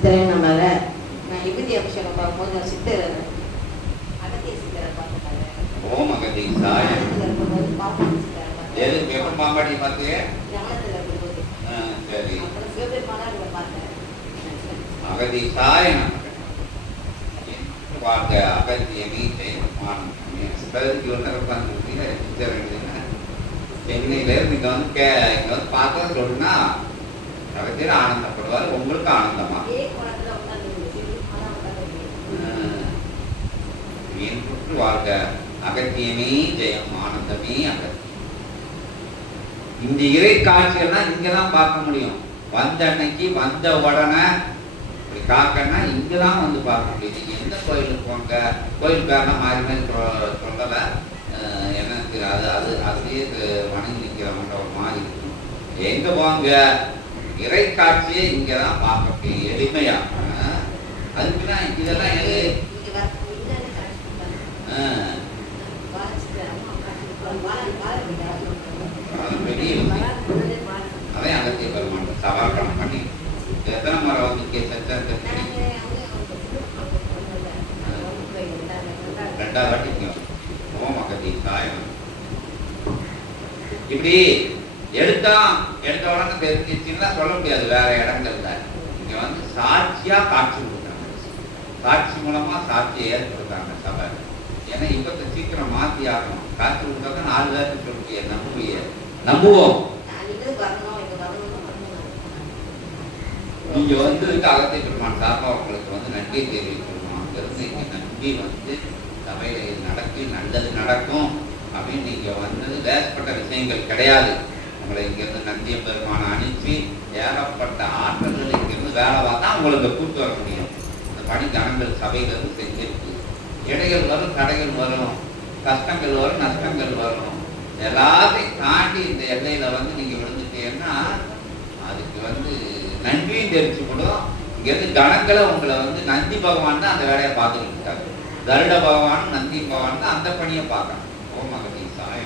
சித்தரை நம்மள நான் விபூதி அபிஷேகம் பார்க்கும்போது நான் சித்தர் அகத்திய சித்தரை பார்த்துட்டாங்க. ஓம் அகதீசாய. இருக்கும்போது பாப்பாடி சித்தரை பார்த்தேன். எது எப்போ பாப்பாடி பார்த்தியே? ஞானத்தில் இருக்கும்போது. சரி. அப்புறம் சிவபெருமானா பார்த்தேன். அகதீசாய வாழ்க அகத்தியமே ஜெயமான் சென்னையிலேருந்து இங்கே வந்து இங்கே வந்து பார்த்தா சொல்லுன்னா அகத்தியர் ஆனந்தப்படுவார். உங்களுக்கு ஆனந்தமா? மீன் புற்று வாழ்க அகத்தியமே ஜெயம் ஆனந்தமே அகத்தியம். இந்த இறை காட்சிகள்லாம் இங்கதான் பார்க்க முடியும். வந்த அன்னைக்கு வந்த உடனே காக்கன்னா இங்கதான் வந்து பார்க்க முடியும். நீங்க எந்த கோயிலுக்கு போங்க, கோயிலுக்காரனா மாறி மாதிரி சொல்லலை. எனக்கு அது அது அதுலேயே வணங்கி நிற்கிறவங்க ஒரு மாதிரி இருக்கும். எங்க போங்க இறை காட்சியே இங்கதான் பார்க்க முடியும் எளிமையா. அதுக்குதான் இதெல்லாம் பெரிய அதையும் அகத்திய பெருமான் சவால்கணம் பண்ணி எத்தனை முறை வந்து ரெண்டாவது வாட்டி ஓம் அகதீசாயம். இப்படி எடுத்த உடனே தெரிஞ்சிச்சுன்னா சொல்ல முடியாது. வேற இடங்கள்ல இங்க வந்து சாட்சியா காட்சி கொடுக்குறாங்க. சாட்சி மூலமா சாட்சியை ஏற்படுத்தாங்க சபை. ஏன்னா இப்ப சீக்கிரம் மாத்தி ஆகணும். காட்சி கொடுத்தாக்க 4 பேருக்கு சொல்லிய நம்புவோம். நீங்க வந்து அகத்திய பெருமான் சார்பா உங்களுக்கு வந்து நன்றியை தெரிவிக்கணும். அங்கிருந்து இங்க நன்றி வந்து சபையில நடக்கு நல்லது நடக்கும் அப்படின்னு நீங்க வந்தது லேசப்பட்ட விஷயங்கள் கிடையாது. உங்களை இங்கிருந்து நந்திய பெருமானை அனுப்பி ஏகப்பட்ட ஆற்றல்கள் இங்கிருந்து வேலை பார்த்தா உங்களுக்கு கூட்டு வர முடியும். அந்த பணி கணங்கள் சபையில இருந்து செஞ்சிருக்கு. இடைகள் வரும், தடைகள் வரும், கஷ்டங்கள் வரும், நஷ்டங்கள் வரும். எல்லாத்தையும் தாண்டி இந்த எல்லையில வந்து நீங்க விழுந்துட்டீங்கன்னா அதுக்கு வந்து நன்றியும் தெரிஞ்சுக்கணும். இங்கிருந்து கணங்களை உங்களை வந்து நந்தி பகவான் தான் அந்த வேலையை பார்த்துக்கிட்டு இருக்காரு. கருட பகவான் நந்தி பகவான் தான் அந்த பணியை பார்க்கணும். ஓம் அகதீசாய.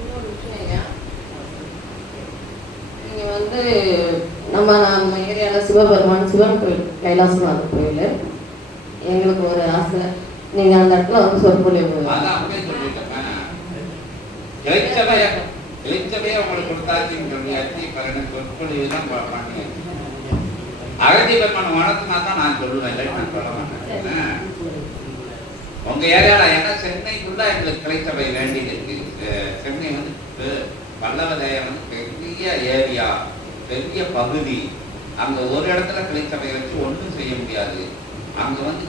இன்னொரு விஷயம், நீங்க வந்து நம்ம ஏரியாவில் சிவபெருமான் சிவன் கோயில் கைலாசநாதர் கோயில் எங்களுக்கு ஒரு ஆசை. நீங்க அந்த இடத்துல வந்து சொற்பொழிவு இளைச்சபையை உங்களுக்கு கொடுத்தாச்சுன்னு சொல்லியாச்சு. இப்போ எனக்கு சொற்பொழிவு தான் பண்ணி அகத்திய பெருமான் வளர்த்துனா தான் நான் சொல்லுவேன். இல்லை நான் சொல்ல மாட்டேன். உங்க ஏரியாவில் ஏன்னா சென்னைக்குள்ள எங்களுக்கு கிளைச்சபை வேண்டியது இருக்கு. சென்னை வந்து பல்லவதைய வந்து பெரிய ஏரியா, பெரிய பகுதி. அங்க ஒரு இடத்துல கிளைச்சபை வச்சு ஒன்றும் செய்ய முடியாது. அங்க வந்து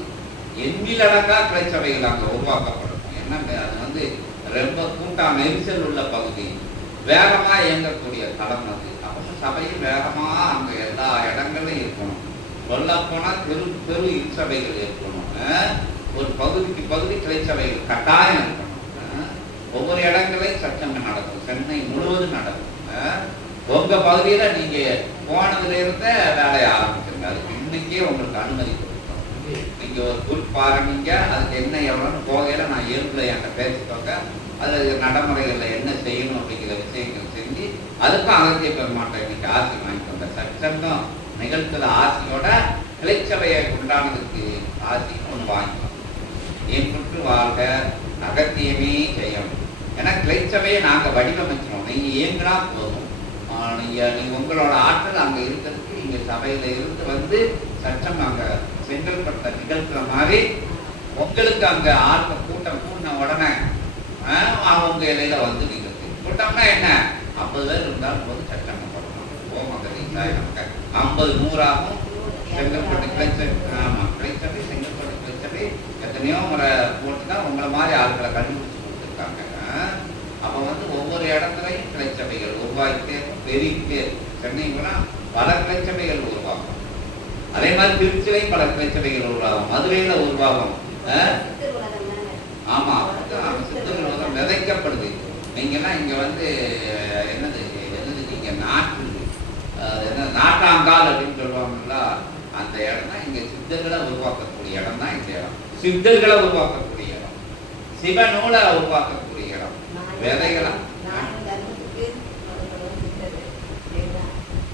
எண்ணிலடங்கா கிளைச்சபைகள் அங்க உருவாக்கப்படும். என்ன அது வந்து ரொம்ப கூட்டா நெரிசல் உள்ள பகுதி, வேகமா இயங்கக்கூடிய தளம் அது. அப்போ சபையும் வேகமா அங்க எல்லா இடங்களையும் இருக்கணும். சொல்ல போனா தெரு இசபைகள் இருக்கணும். ஒரு பகுதிக்கு பகுதி கிளைச்சபைகள் கட்டாயம் இருக்கணும். ஒவ்வொரு இடங்களையும் சச்சங்கம் நடக்கும். சென்னை முழுவதும் நடக்கும். உங்க பகுதியில நீங்க போனதுல இருந்த வேலையை ஆரம்பிச்சிருங்க. அதுக்கு இன்னைக்கே உங்களுக்கு அனுமதி கொடுக்கும். நீங்க ஒரு குரூப் ஆரம்பிங்க. அதுக்கு என்ன எவ்வளோன்னு போகையில நான் இயல்புல என்கிட்ட பேசிக்கோங்க. அது நடைமுறைகளில் என்ன செய்யணும் அப்படிங்கிற விஷயங்கள் செஞ்சு அதுக்கும் அகத்திய பெருமாட்டை இன்னைக்கு ஆசி வாங்கிக்கோங்க. சச்சங்கம் நிகழ்த்துற ஆசையோட கிளைச்சபையை உண்டானதுக்கு ஆசி ஒன்று வாங்கிக்கோங்க. என் குற்று வாழ்க அகத்தியமே ஜெயம். ஏன்னா கிளைச்சபையை நாங்கள் வடிவமைச்சிடும். நீங்க இயங்கினா போதும். நீங்க உங்களோட ஆற்றல் அங்கே இருக்கிறதுக்கு நீங்க சபையில இருந்து வந்து சட்டம் அங்கே செங்கல்பட்ட நிகழ்த்துற மாதிரி உங்களுக்கு அங்கே ஆட்கள் கூட்டம் கூட்டின உடனே அவங்க இலையில வந்து நிகழ்த்து. கூட்டம்னா என்ன? 50 பேர் இருந்தாலும் போது சட்டம் போடணும். ஓம் அகதீசாய நமக்கு 50 100 செங்கல்பட்டு கிளைச்சபை. ஆமா, கிளைச்சபை செங்கல்பட்டு கிளைச்சபை எத்தனையோ முறை போட்டுதான் உங்களை மாதிரி ஆட்களை கண்டுபிடிச்சு கொடுத்துருக்காங்க. அப்போ வந்து ஒவ்வொரு இடத்துலையும் கிளைச்சபைகள் உருவாக்கிட்டே பெருகிட்டே. சென்னை கூட பல கிளைச்சபைகள் உருவாகும். அதே மாதிரி திருச்சிலையும் பல கிளைச்சபைகள் உருவாகும். மதுரையில உருவாகும். ஆமா, சித்தர்கள் வந்து விதைக்கப்படுது. நீங்கன்னா இங்க வந்து என்னது நீங்க நாட்டு நாட்டாங்கால் அப்படின்னு சொல்லுவாங்கல்ல, அந்த இடம் தான் இங்க சித்தர்களை உருவாக்கக்கூடிய இடம் தான் இந்த இடம். சித்தர்களை உருவாக்கக்கூடிய இடம், சிவநூலை உருவாக்கக்கூடிய இடம். விதைகளா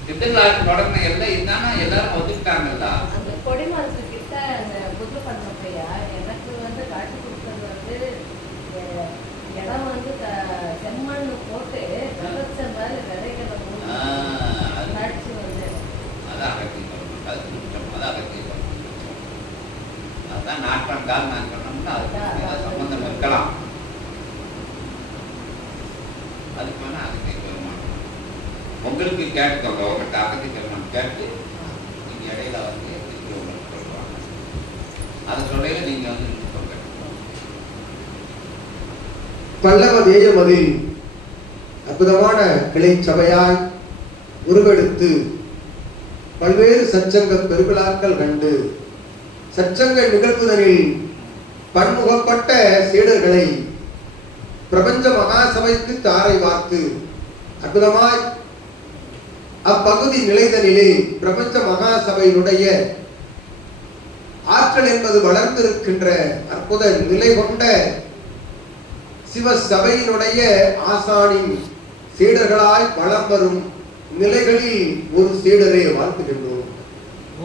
சித்தர்களால் தொடங்கின எல்லாம் இதுதானே எல்லாரும் ஒத்துக்கிட்டாங்கல்ல. அந்த கொடிமரத்துக்கிட்ட அந்த புது பண்ணப்பையா எனக்கு வந்து காட்சி கொடுத்தது வந்து இடம் வந்து செம்மண் போட்டு விளைச்ச மாதிரி விதைகளை நடிச்சு வந்து அதான் அகத்தியம். அது குற்றம், அதான் அகத்தியம். அதான் நாட்கால் நான் சொன்னோம்னா அதுக்கு சம்பந்தம் இருக்கலாம். அதுக்கு வேணா அகத்திய பெருமான் உங்களுக்கு கேட்டுக்கோங்க. உங்கள்கிட்ட அகத்திய பெருமான் கேட்டு நீங்க இடையில வந்து உங்களுக்கு சொல்லுவாங்க. அதை சொல்லையில நீங்க வந்து சொல்லுங்க. பல்லவ தேயமதில் அற்புதமான கிளை சபையாய் உருவெடுத்து பல்வேறு சச்சங்க பெருவிழாக்கள் கண்டு சச்சங்க நிகழ்வுதனில் பன்முகப்பட்ட சீடர்களை பிரபஞ்ச மகாசபைக்கு தாரை வார்த்து அற்புதமாய் அப்பகுதி நிலைதனிலே பிரபஞ்ச மகாசபையினுடைய ஆற்றல் என்பது வளர்ந்திருக்கின்ற அற்புத நிலை கொண்ட சிவ சபையினுடைய ஆசானின் சீடர்களாய் வளம் வரும் நிலைகளில் ஒரு சீடரை வாழ்த்துகின்றோம்.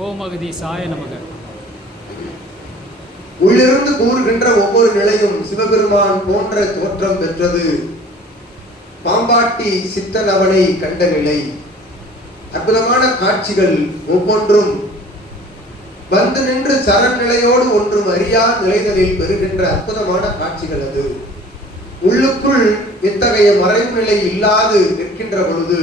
ஓம் அகதீசாய நமக. உள்ளிருந்து கூறுகின்ற ஒவ்வொரு நிலையும் சிவபெருமான் போன்ற தோற்றம் பெற்றது. பாம்பாட்டி சித்தன் அவனை கண்ட நிலை, அற்புதமான காட்சிகள் ஒவ்வொன்றும் வந்து நின்று சரண் நிலையோடு ஒன்றும் அறியா நிலைகளில் பெறுகின்ற அற்புதமான காட்சிகள். அது உள்ளுக்குள் இத்தகைய மறைவு நிலை இல்லாது நிற்கின்ற பொழுது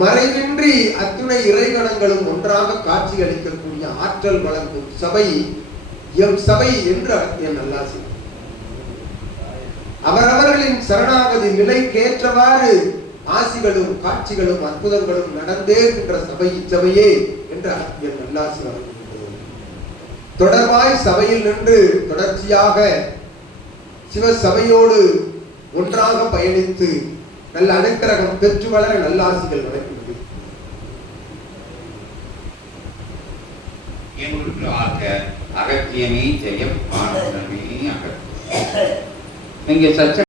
மறைவின்றி அத்துணை இறைகணங்களும் ஒன்றாக காட்சி அளிக்கக்கூடிய ஆற்றல் வழங்கும் சபை எம் சபை என்று அகத்தியன் நல்லாசி. அவரவர்களின் சரணாகதி நிலைக்கேற்றவாறு ஆசிகளும் காட்சிகளும் அற்புதங்களும் நடந்தேகின்ற சபை இச்சபையே என்று அகத்தியன் நல்லாசி வழங்குகின்றது. தொடர்பாய் சபையில் நின்று தொடர்ச்சியாக சிவ சபையோடு ஒன்றாக பயணித்து நல்ல அனுக்கிரகம் பெற்று வளர நல்லாசிகள் வழங்குகிறது. எங்களுக்கு அகத்தியமே ஜெயம் ஆனந்தமே அகத்தியம். நீங்க சச்ச